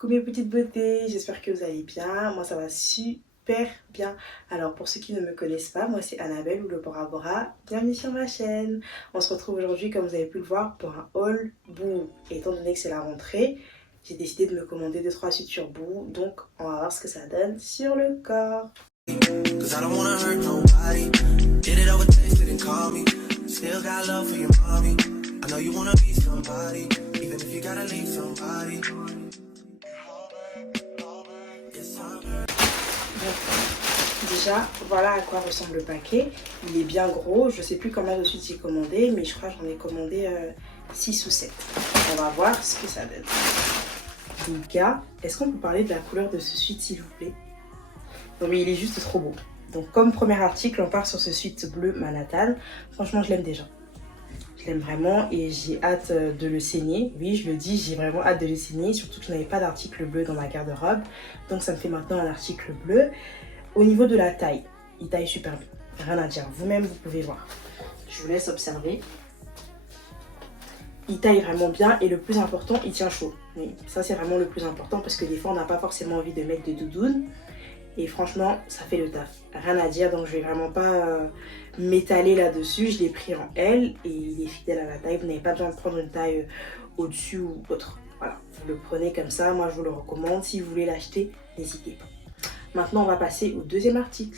Coucou mes petites beautés, j'espère que vous allez bien. Moi ça va super bien. Alors pour ceux qui ne me connaissent pas, moi c'est Annabelle ou le Bora Bora. Bienvenue sur ma chaîne. On se retrouve aujourd'hui comme vous avez pu le voir pour un haul Boo. Et étant donné que c'est la rentrée, j'ai décidé de me commander 2-3 suites sur Boo. Donc on va voir ce que ça donne sur le corps. Déjà, voilà à quoi ressemble le paquet. Il est bien gros. Je sais plus combien de suites j'ai commandé, mais je crois que j'en ai commandé 6 ou 7. On va voir ce que ça donne. Les gars, est-ce qu'on peut parler de la couleur de ce suite s'il vous plaît? Non mais il est juste trop beau. Donc comme premier article, on part sur ce suite bleu Manhattan. Franchement, je l'aime déjà. Je l'aime vraiment et j'ai hâte de le saigner. Oui, je le dis, j'ai vraiment hâte de le saigner. Surtout que je n'avais pas d'article bleu dans ma garde-robe. Donc ça me fait maintenant un article bleu. Au niveau de la taille, il taille super bien. Rien à dire. Vous-même, vous pouvez voir. Je vous laisse observer. Il taille vraiment bien et le plus important, il tient chaud. Oui, ça, c'est vraiment le plus important parce que des fois, on n'a pas forcément envie de mettre de doudoune. Et franchement, ça fait le taf. Rien à dire, donc je vais vraiment pas m'étaler là-dessus. Je l'ai pris en L et il est fidèle à la taille. Vous n'avez pas besoin de prendre une taille au-dessus ou autre. Voilà, vous le prenez comme ça. Moi, je vous le recommande. Si vous voulez l'acheter, n'hésitez pas. Maintenant, on va passer au deuxième article.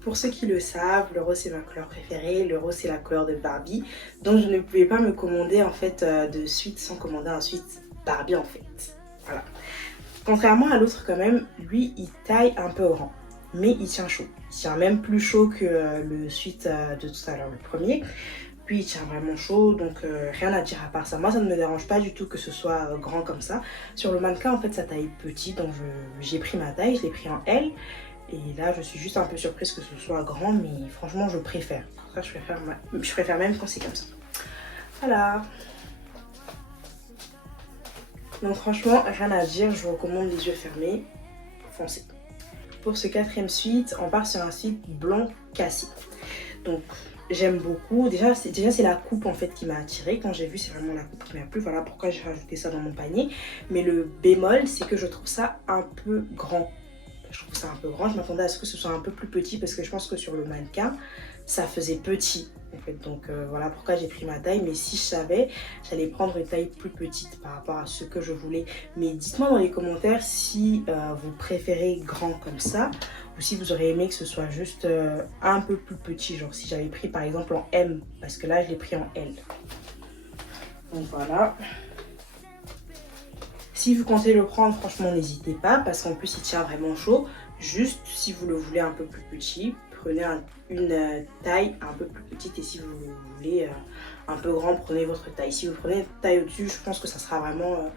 Pour ceux qui le savent, le rose c'est ma couleur préférée. Le rose c'est la couleur de Barbie. Donc je ne pouvais pas me commander en fait de suite sans commander un suite Barbie en fait. Voilà. Contrairement à l'autre quand même, lui il taille un peu grand. Mais il tient chaud. Il tient même plus chaud que le suite de tout à l'heure, le premier. Puis il tient vraiment chaud, donc rien à dire à part ça. Moi ça ne me dérange pas du tout que ce soit grand comme ça. Sur le mannequin en fait ça taille petit, donc j'ai pris ma taille, je l'ai pris en L. Et là je suis juste un peu surprise que ce soit grand, mais franchement je préfère. Ça, je préfère même quand c'est comme ça. Voilà. Donc franchement rien à dire, je vous recommande les yeux fermés. Foncez. Pour ce quatrième suite, on part sur un suite blanc cassé. Donc j'aime beaucoup. Déjà c'est la coupe en fait qui m'a attirée. Quand j'ai vu, c'est vraiment la coupe qui m'a plu. Voilà pourquoi j'ai rajouté ça dans mon panier. Mais le bémol, c'est que je trouve ça un peu grand. Je trouve ça un peu grand. Je m'attendais à ce que ce soit un peu plus petit parce que je pense que sur le mannequin, ça faisait petit. En fait. Donc voilà pourquoi j'ai pris ma taille. Mais si je savais, j'allais prendre une taille plus petite par rapport à ce que je voulais. Mais dites-moi dans les commentaires si vous préférez grand comme ça. Ou si vous aurez aimé que ce soit juste un peu plus petit, genre si j'avais pris par exemple en M, parce que là je l'ai pris en L. Donc voilà. Si vous comptez le prendre, franchement n'hésitez pas, parce qu'en plus il tient vraiment chaud. Juste si vous le voulez un peu plus petit, prenez une taille un peu plus petite, et si vous le voulez un peu grand, prenez votre taille. Si vous prenez une taille au-dessus, je pense que ça sera vraiment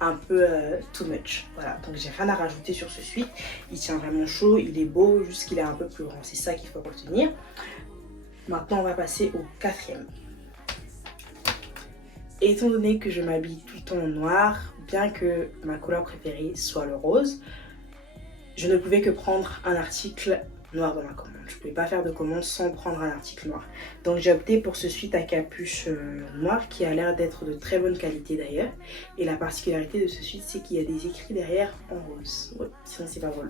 un peu too much. Voilà, donc j'ai rien à rajouter sur ce suite. Il tient vraiment chaud, il est beau, juste qu'il est un peu plus grand. C'est ça qu'il faut retenir. Maintenant, on va passer au quatrième. Et étant donné que je m'habille tout le temps en noir, bien que ma couleur préférée soit le rose, je ne pouvais que prendre un article noir dans ma commande. Je ne pouvais pas faire de commande sans prendre un article noir. Donc j'ai opté pour ce suite à capuche noire qui a l'air d'être de très bonne qualité d'ailleurs. Et la particularité de ce suite, c'est qu'il y a des écrits derrière en rose. Ouais, sinon c'est pas drôle.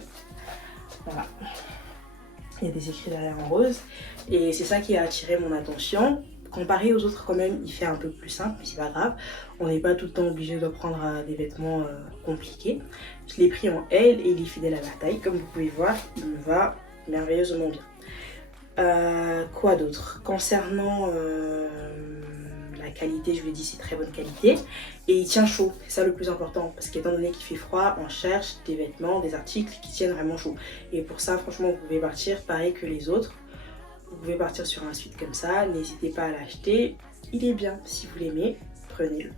Voilà. Il y a des écrits derrière en rose. Et c'est ça qui a attiré mon attention. Comparé aux autres quand même, il fait un peu plus simple, mais c'est pas grave. On n'est pas tout le temps obligé de prendre des vêtements compliqués. Je l'ai pris en L et il est fidèle à la taille. Comme vous pouvez voir, il me va merveilleusement bien. Quoi d'autre? Concernant la qualité, je vous l'ai dit, c'est très bonne qualité. Et il tient chaud, c'est ça le plus important. Parce qu'étant donné qu'il fait froid, on cherche des vêtements, des articles qui tiennent vraiment chaud. Et pour ça, franchement, vous pouvez partir pareil que les autres. Vous pouvez partir sur un suite comme ça, n'hésitez pas à l'acheter. Il est bien, si vous l'aimez, prenez-le.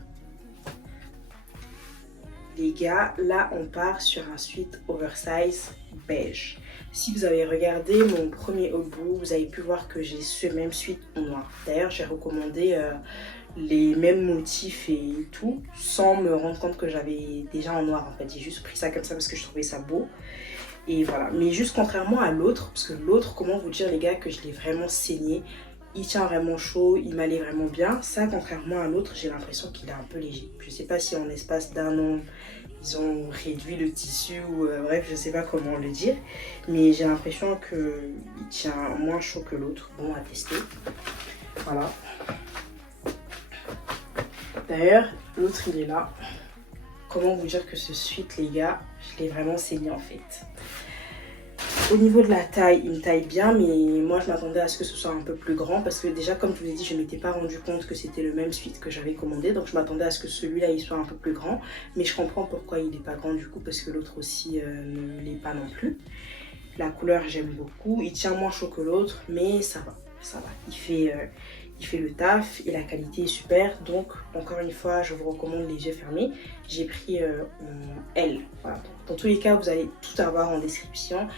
Les gars, là on part sur un suite oversize beige. Si vous avez regardé mon premier haul Boo, vous avez pu voir que j'ai ce même suite en noir. D'ailleurs, j'ai recommandé les mêmes motifs et tout, sans me rendre compte que j'avais déjà en noir en fait. J'ai juste pris ça comme ça parce que je trouvais ça beau. Et voilà, mais juste contrairement à l'autre, parce que l'autre, comment vous dire les gars que je l'ai vraiment saigné, il tient vraiment chaud, il m'allait vraiment bien. Ça, contrairement à l'autre, j'ai l'impression qu'il est un peu léger. Je sais pas si en l'espace d'un an, ils ont réduit le tissu ou bref, je sais pas comment le dire. Mais j'ai l'impression qu'il tient moins chaud que l'autre. Bon, à tester. Voilà. D'ailleurs, l'autre il est là. Comment vous dire que ce sweat, les gars, je l'ai vraiment saigné en fait. Au niveau de la taille, il me taille bien, mais moi je m'attendais à ce que ce soit un peu plus grand parce que déjà, comme je vous ai dit, je ne m'étais pas rendu compte que c'était le même sweat que j'avais commandé. Donc je m'attendais à ce que celui-là il soit un peu plus grand. Mais je comprends pourquoi il n'est pas grand du coup parce que l'autre aussi ne l'est pas non plus. La couleur, j'aime beaucoup. Il tient moins chaud que l'autre, mais ça va. Ça va. Il fait le taf et la qualité est super. Donc, encore une fois, je vous recommande les yeux fermés. J'ai pris en L. Voilà. Dans tous les cas, vous allez tout avoir en description.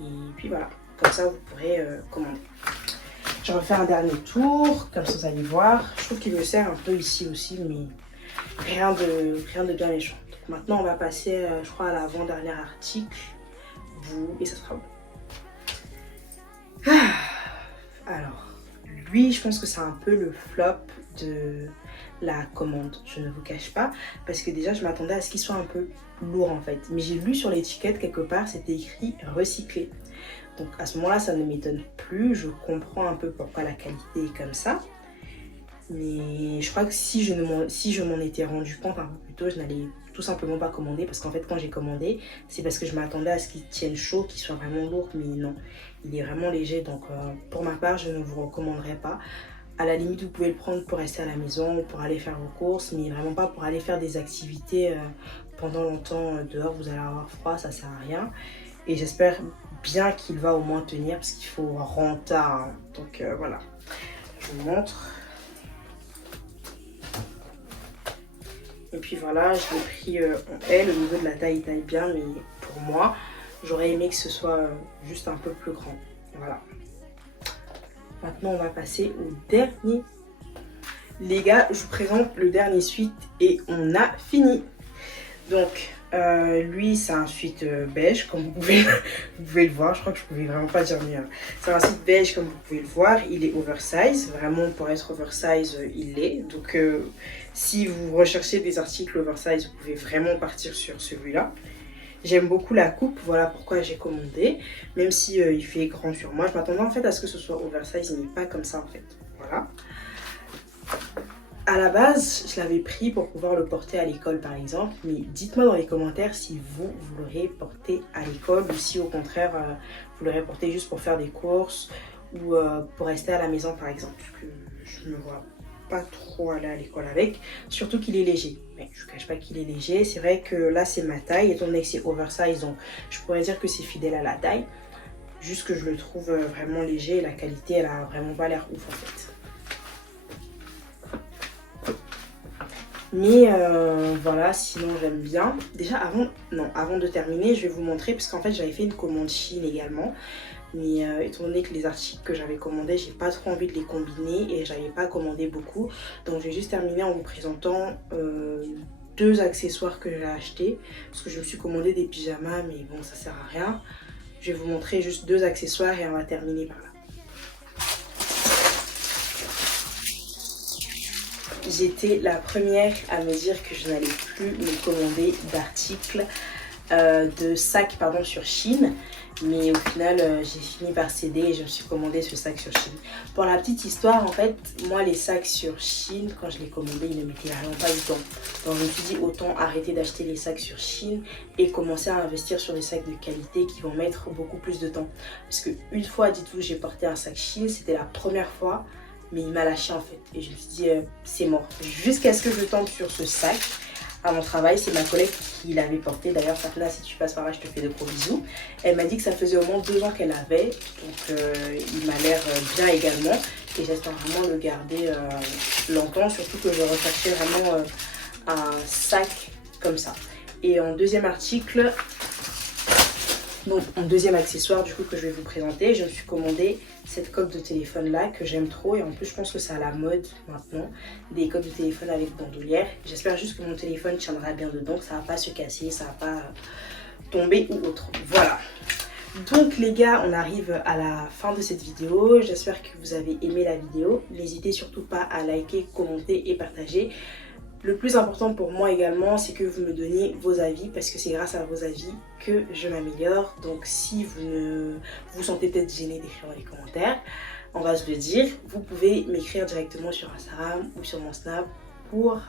Et puis voilà, comme ça, vous pourrez commander. Je refais un dernier tour, comme ça, vous allez voir. Je trouve qu'il me sert un peu ici aussi, mais rien de bien méchant. Donc, maintenant, on va passer, je crois, à l'avant-dernier article. Et ça sera bon. Alors, lui, je pense que c'est un peu le flop de la commande, je ne vous cache pas, parce que déjà, je m'attendais à ce qu'il soit un peu lourd en fait. Mais j'ai lu sur l'étiquette quelque part, c'était écrit recyclé. Donc à ce moment-là, ça ne m'étonne plus, je comprends un peu pourquoi la qualité est comme ça. Mais je crois que si je m'en étais rendu compte un peu plus tôt, je n'allais tout simplement pas commander. Parce qu'en fait, quand j'ai commandé, c'est parce que je m'attendais à ce qu'il tienne chaud, qu'il soit vraiment lourd. Mais non, il est vraiment léger. Donc pour ma part, je ne vous recommanderais pas. À la limite, vous pouvez le prendre pour rester à la maison, pour aller faire vos courses. Mais vraiment pas pour aller faire des activités pendant longtemps dehors. Vous allez avoir froid, ça sert à rien. Et j'espère bien qu'il va au moins tenir parce qu'il faut rentrer. Hein. Donc voilà, je vous montre. Et puis voilà, je l'ai pris en L. Au niveau de la taille, il taille bien, mais pour moi, j'aurais aimé que ce soit juste un peu plus grand. Voilà. Maintenant, on va passer au dernier. Les gars, je vous présente le dernier sweat et on a fini. Donc, lui, c'est un sweat beige, comme vous pouvez le voir. Je crois que je ne pouvais vraiment pas dire mieux. C'est un sweat beige, comme vous pouvez le voir. Il est oversize. Vraiment, pour être oversize, il l'est. Donc, si vous recherchez des articles oversize, vous pouvez vraiment partir sur celui-là. J'aime beaucoup la coupe, voilà pourquoi j'ai commandé. Même si il fait grand sur moi, je m'attendais en fait à ce que ce soit oversize, il n'est pas comme ça en fait. Voilà. À la base, je l'avais pris pour pouvoir le porter à l'école par exemple, mais dites-moi dans les commentaires si vous l'aurez porté à l'école ou si au contraire vous l'aurez porté juste pour faire des courses ou pour rester à la maison par exemple, parce que je me vois pas trop aller à l'école avec, surtout qu'il est léger. Mais je ne cache pas qu'il est léger, c'est vrai que là c'est ma taille, étant donné que c'est oversize, donc je pourrais dire que c'est fidèle à la taille, juste que je le trouve vraiment léger et la qualité elle a vraiment pas l'air ouf en fait. Mais voilà, sinon j'aime bien. Déjà avant de terminer, je vais vous montrer, parce qu'en fait j'avais fait une commande Chine également. Mais étant donné que les articles que j'avais commandés, j'ai pas trop envie de les combiner et j'avais pas commandé beaucoup. Donc je vais juste terminer en vous présentant deux accessoires que j'ai achetés. Parce que je me suis commandé des pyjamas, mais bon ça sert à rien. Je vais vous montrer juste deux accessoires et on va terminer par là. J'étais la première à me dire que je n'allais plus me commander d'articles, de sacs sur Chine. Mais au final, j'ai fini par céder et je me suis commandé ce sac sur Chine. Pour la petite histoire, en fait, moi les sacs sur Chine, quand je les commandais, ils ne mettaient vraiment pas du temps. Donc je me suis dit autant arrêter d'acheter les sacs sur Chine et commencer à investir sur des sacs de qualité qui vont mettre beaucoup plus de temps. Parce que une fois, dites-vous, j'ai porté un sac Chine, c'était la première fois. Mais il m'a lâché en fait et je me suis dit c'est mort. Jusqu'à ce que je tombe sur ce sac à mon travail, c'est ma collègue qui l'avait porté. D'ailleurs Safna, si tu passes par là, je te fais de gros bisous. Elle m'a dit que ça faisait au moins 2 ans qu'elle avait, donc il m'a l'air bien également et j'espère vraiment le garder longtemps, surtout que je recherchais vraiment un sac comme ça. Et en deuxième article, donc en deuxième accessoire du coup que je vais vous présenter, je me suis commandé cette coque de téléphone là que j'aime trop et en plus je pense que c'est à la mode maintenant, des coques de téléphone avec bandoulière. J'espère juste que mon téléphone tiendra bien dedans, que ça va pas se casser, ça va pas tomber ou autre. Voilà. Donc les gars, on arrive à la fin de cette vidéo. J'espère que vous avez aimé la vidéo. N'hésitez surtout pas à liker, commenter et partager. Le plus important pour moi également, c'est que vous me donniez vos avis parce que c'est grâce à vos avis que je m'améliore. Donc si vous vous sentez peut-être gêné d'écrire dans les commentaires, on va se le dire, vous pouvez m'écrire directement sur Instagram ou sur mon Snap pour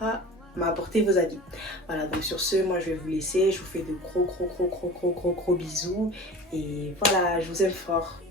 m'apporter vos avis. Voilà, donc sur ce, moi je vais vous laisser. Je vous fais de gros bisous. Et voilà, je vous aime fort.